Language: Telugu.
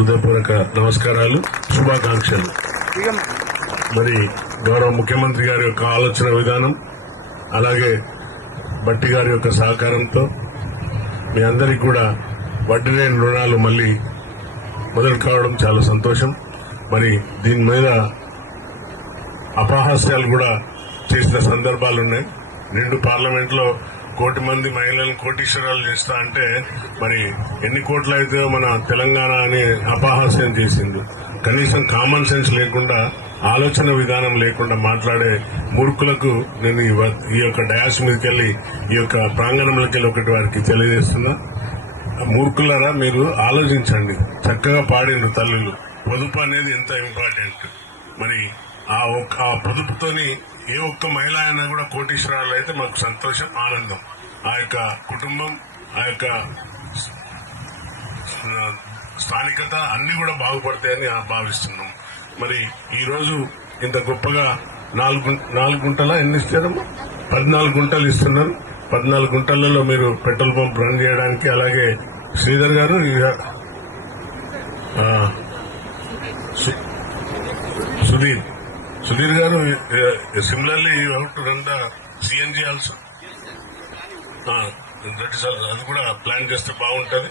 హృదయపూర్వక నమస్కారాలు, శుభాకాంక్షలు. మరి గౌరవ ముఖ్యమంత్రి గారి యొక్క ఆలోచన విధానం, అలాగే బట్టి గారి యొక్క సహకారంతో మీ అందరికీ కూడా వడ్డీ లేని రుణాలు మళ్లీ మొదలు కావడం చాలా సంతోషం. మరి దీని మీద అపహాస్యాలు కూడా చేసిన సందర్భాలున్నాయి. నిండు పార్లమెంట్ లో 1 కోటి మంది మహిళలను కోటీశ్వరాలు చేస్తా అంటే మరి ఎన్ని కోట్లు అయితే మన తెలంగాణ అని అపహాస్యం చేసింది. కనీసం కామన్ సెన్స్ లేకుండా, ఆలోచన విధానం లేకుండా మాట్లాడే మూర్ఖులకు నేను ఈ యొక్క డయాస్ మీదకెళ్లి, ఈ యొక్క ప్రాంగణంలోకి వెళ్ళి ఒకటి వారికి తెలియజేస్తున్నా. మూర్ఖులారా, మీరు ఆలోచించండి. చక్కగా పాడిండ్రు తల్లులు. పొదుపు అనేది ఎంత ఇంపార్టెంట్. మరి ఆ పొదుపుతోని ఏ ఒక్క మహిళ అయినా కూడా కోటీశ్వరాలు అయితే మాకు సంతోషం, ఆనందం. ఆ యొక్క కుటుంబం, ఆ యొక్క స్థానికత అన్ని కూడా బాగుపడతాయని భావిస్తున్నాం. మరి ఈ రోజు ఇంత గొప్పగా 4 గుంటల ఎన్ని ఇస్తారు? 14 గుంటలు ఇస్తున్నారు. 14 గుంటలలో మీరు పెట్రోల్ పంప్ రన్ చేయడానికి. అలాగే శ్రీధర్ గారు, సుధీర్ గారు, similarly you have to run the CNG also. అది కూడా ప్లాన్ చేస్తే బాగుంటది.